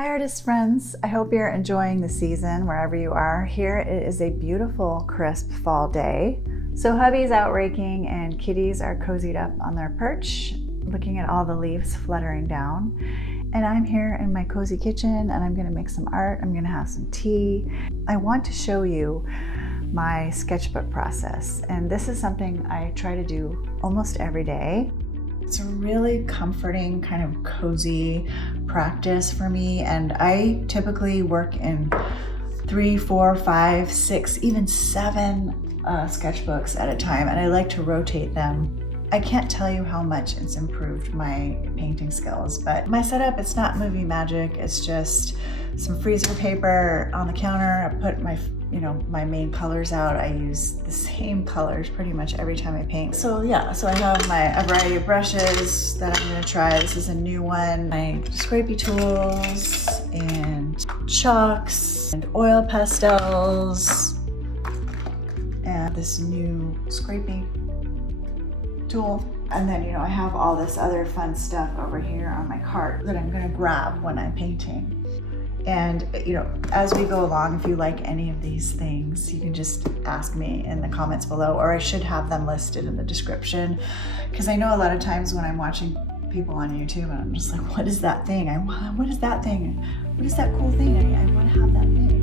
Hi artist friends, I hope you're enjoying the season wherever you are. Here it is a beautiful crisp fall day. So hubby's out raking and kitties are cozied up on their perch, looking at all the leaves fluttering down. And I'm here in my cozy kitchen and I'm gonna make some art, I'm gonna have some tea. I want to show you my sketchbook process. And this is something I try to do almost every day. It's a really comforting, kind of cozy practice for me. And I typically work in 3, 4, 5, 6, even 7 sketchbooks at a time. And I like to rotate them. I can't tell you how much it's improved my painting skills, but my setup, it's not movie magic. It's just some freezer paper on the counter. I put my main colors out. I use the same colors pretty much every time I paint. So yeah, so I have a variety of brushes that I'm gonna try. This is a new one. My scrapey tools and chalks and oil pastels and this new scraping tool. And then, I have all this other fun stuff over here on my cart that I'm gonna grab when I'm painting. And, as we go along, if you like any of these things, you can just ask me in the comments below, or I should have them listed in the description. Because I know a lot of times when I'm watching people on YouTube and I'm just like, what is that thing? What is that thing? What is that cool thing? I want to have that thing.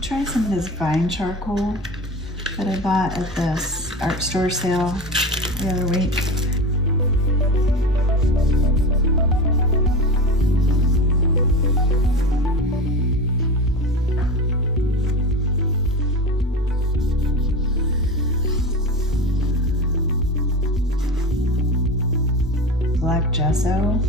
Try some of this vine charcoal that I bought at this art store sale the other week. Black gesso.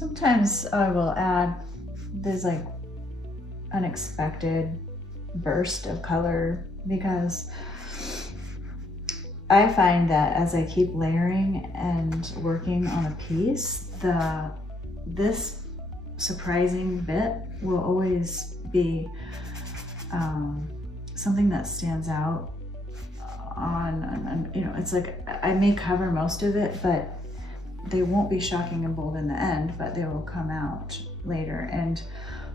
Sometimes I will add this like unexpected burst of color because I find that as I keep layering and working on a piece, this surprising bit will always be something that stands out on, you know, it's like I may cover most of it, but they won't be shocking and bold in the end, but they will come out later. And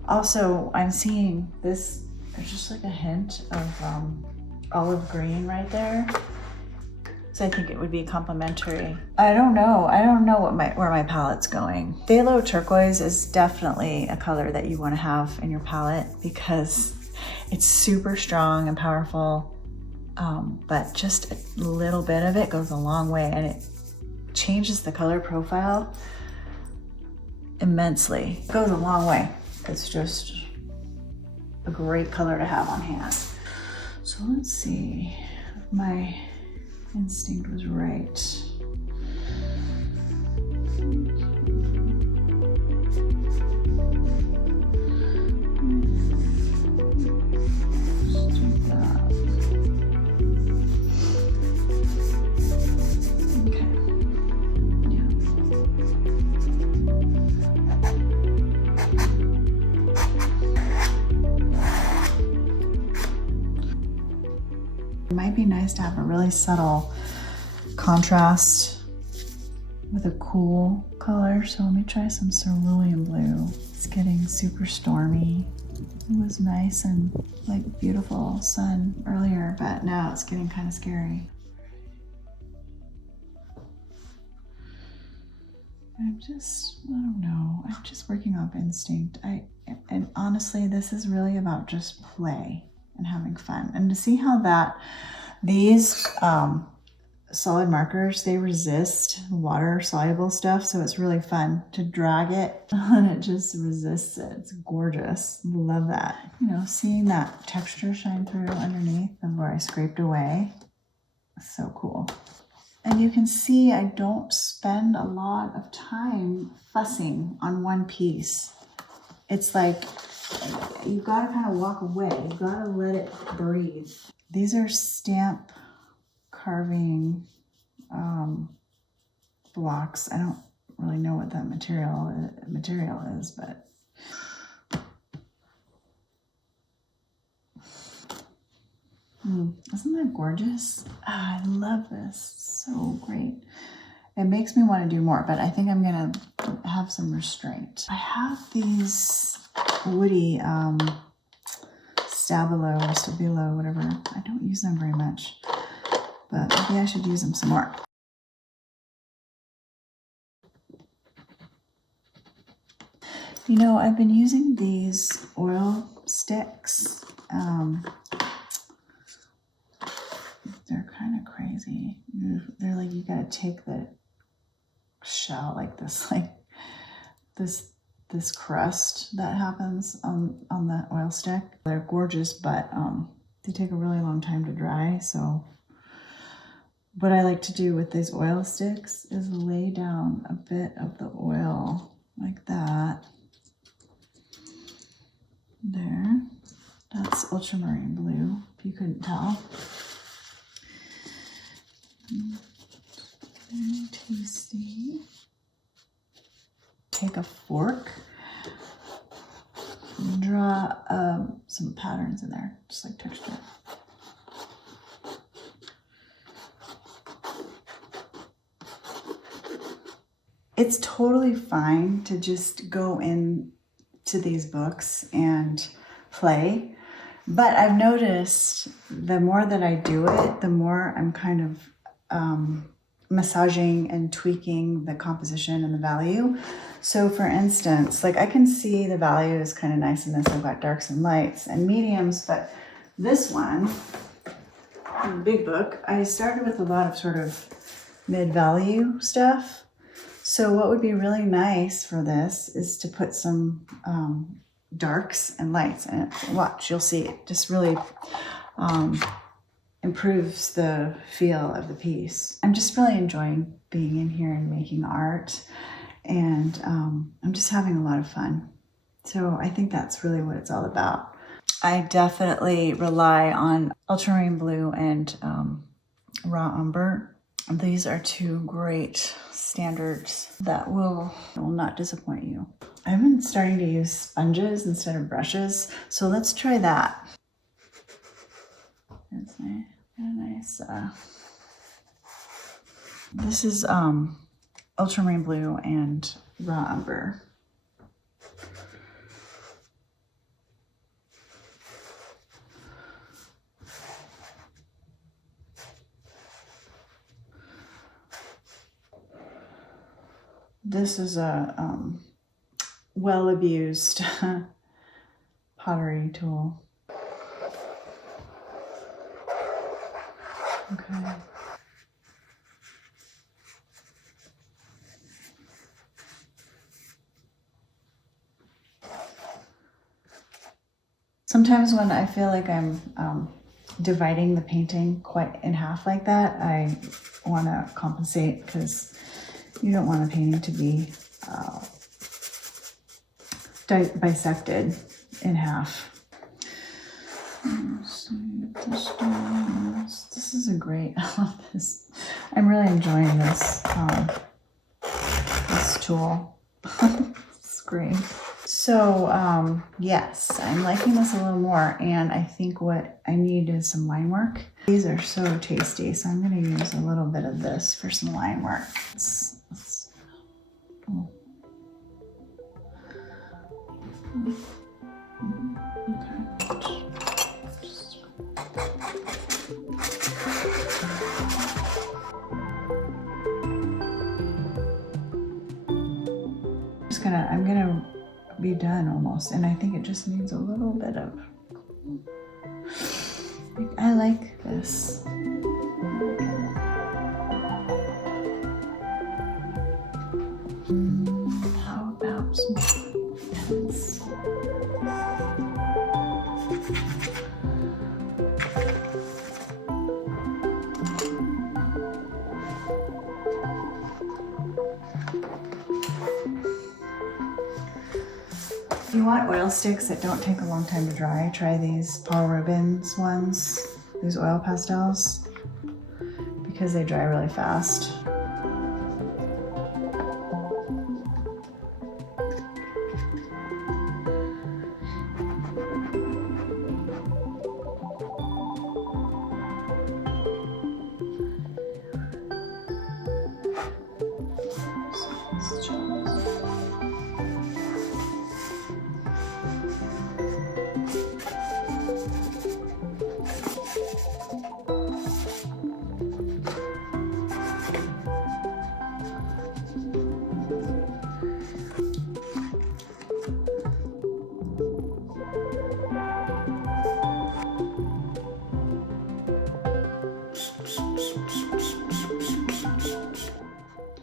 also I'm seeing this, there's just like a hint of olive green right there. So I think it would be complementary. I don't know where my palette's going. Phthalo turquoise is definitely a color that you want to have in your palette because it's super strong and powerful, but just a little bit of it goes a long way, and it changes the color profile immensely. It goes a long way. It's just a great color to have on hand. So let's see if my instinct was right. It might be nice to have a really subtle contrast with a cool color. So let me try some cerulean blue. It's getting super stormy. It was nice and like beautiful sun earlier, but now it's getting kind of scary. I don't know. I'm just working off instinct. And honestly, this is really about just play and having fun. And to see how these solid markers, they resist water soluble stuff. So it's really fun to drag it and it just resists it. It's gorgeous. Love that. You know, seeing that texture shine through underneath of where I scraped away. So cool. And you can see I don't spend a lot of time fussing on one piece. It's like, you gotta kind of walk away. You gotta let it breathe. These are stamp carving blocks. I don't really know what that material is, but isn't that gorgeous? I love this. So great. It makes me want to do more, but I think I'm gonna have some restraint. I have these woody stabilo or stabilo, whatever. I don't use them very much, but maybe I should use them some more. You know, I've been using these oil sticks. They're kind of crazy. They're like, you gotta take the shell like this, this crust that happens on the oil stick. They're gorgeous, but they take a really long time to dry. So what I like to do with these oil sticks is lay down a bit of the oil like that. There. That's ultramarine blue, if you couldn't tell. Very tasty. Take a fork and draw some patterns in there, just like texture. It's totally fine to just go into these books and play, but I've noticed the more that I do it, the more I'm kind of massaging and tweaking the composition and the value. So for instance, like I can see the value is kind of nice in this. I've got darks and lights and mediums, but this one, the big book, I started with a lot of sort of mid-value stuff. So what would be really nice for this is to put some darks and lights in it. Watch, you'll see it just really improves the feel of the piece. I'm just really enjoying being in here and making art. and I'm just having a lot of fun. So I think that's really what it's all about. I definitely rely on ultramarine blue and raw umber. These are two great standards that will not disappoint you. I've been starting to use sponges instead of brushes, so let's try that. That's nice. This is ultramarine blue and raw umber. This is a well-abused pottery tool. Okay. Sometimes when I feel like I'm dividing the painting quite in half like that, I want to compensate, because you don't want a painting to be bisected in half. This is a great, I love this. I'm really enjoying this, this tool. It's great. So yes, I'm liking this a little more, and I think what I need is some line work. These are so tasty, so I'm going to use a little bit of this for some line work. I'm gonna be done almost, and I think it just needs a little bit of, I like this. How about some pens? If you want oil sticks that don't take a long time to dry, try these Paul Rubens ones, these oil pastels, because they dry really fast.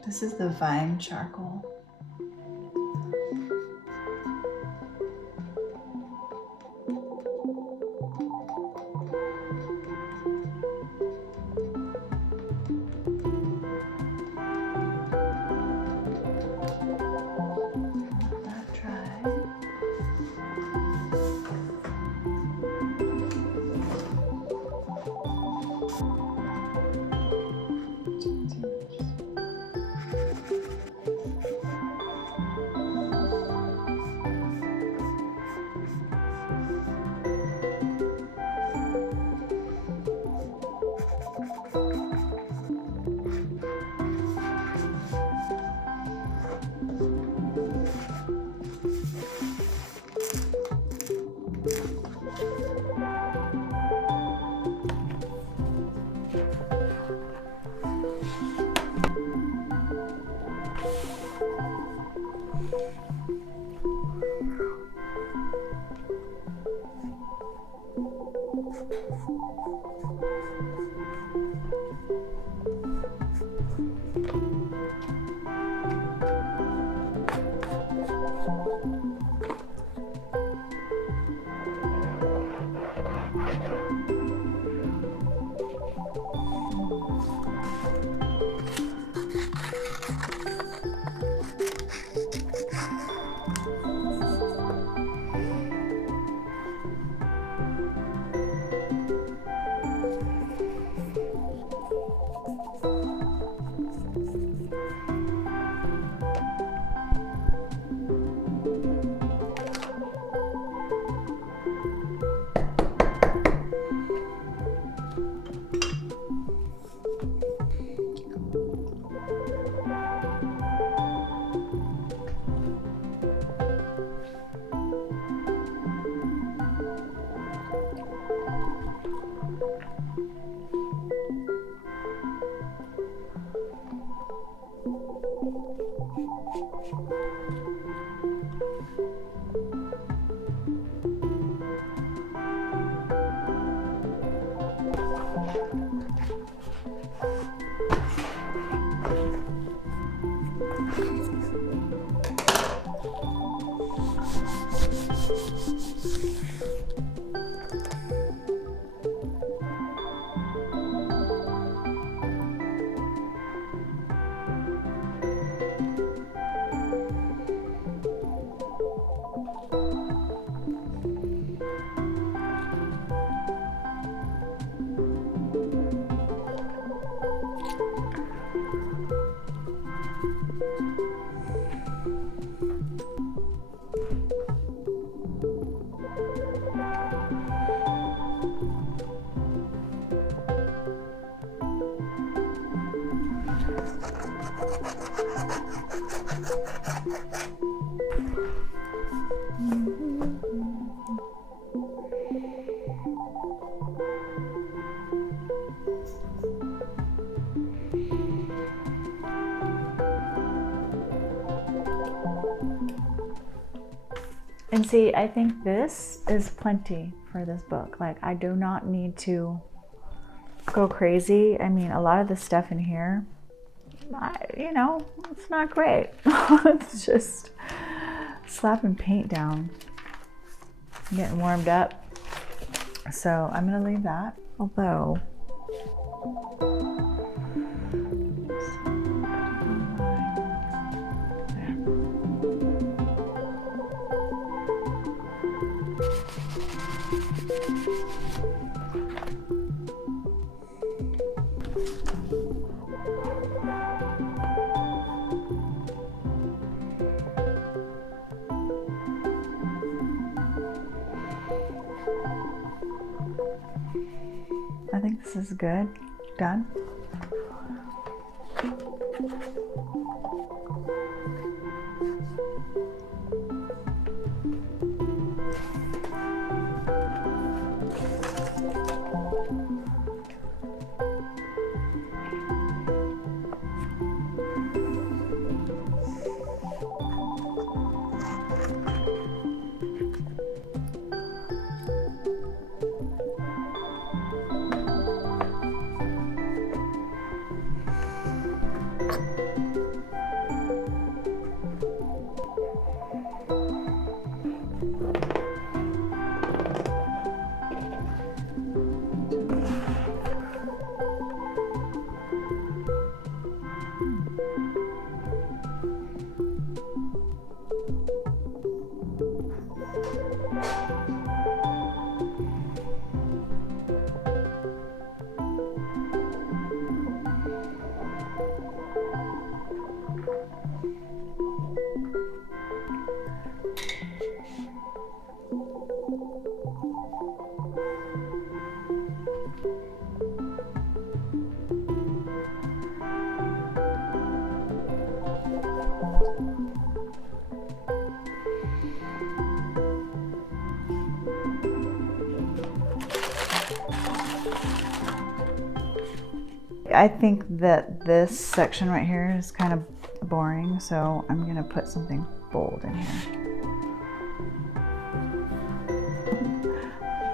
This is the Vine charcoal. And see, I think this is plenty for this book. Like, I do not need to go crazy. I mean, a lot of the stuff in here, you know, it's not great. It's just slapping paint down, getting warmed up. So I'm gonna leave that, although I think this is good. Done. I think that this section right here is kind of boring, so I'm gonna put something bold in here.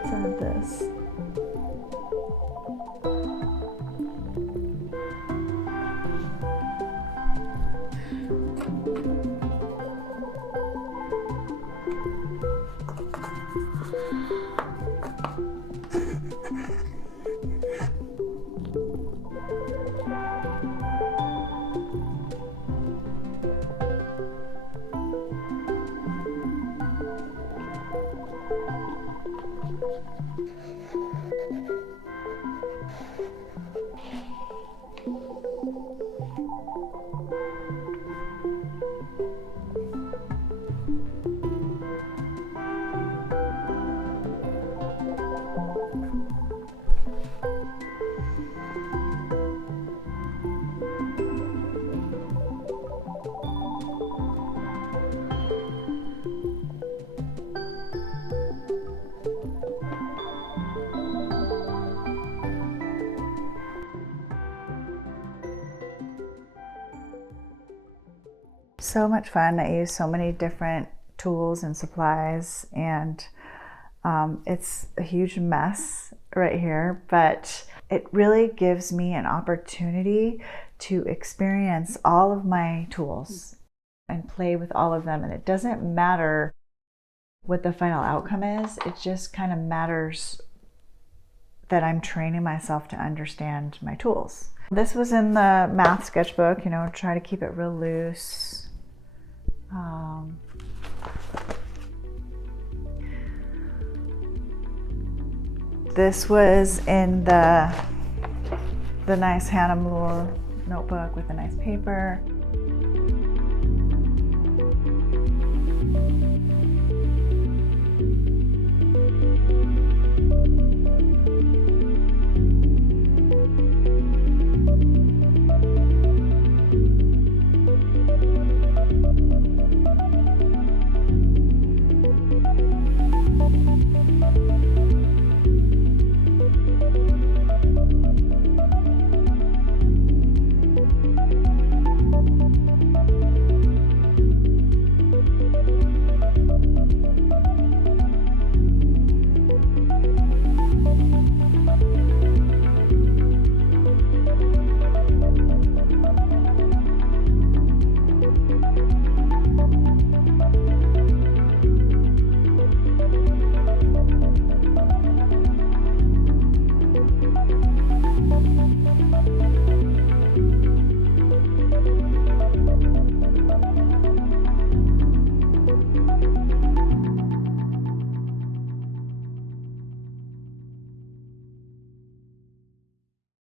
Let's add this. So much fun. I use so many different tools and supplies, and It's a huge mess right here, but it really gives me an opportunity to experience all of my tools and play with all of them. And it doesn't matter what the final outcome is, it just kind of matters that I'm training myself to understand my tools. This was in the math sketchbook, you know, try to keep it real loose. This was in the nice Hannah Moore notebook with a nice paper.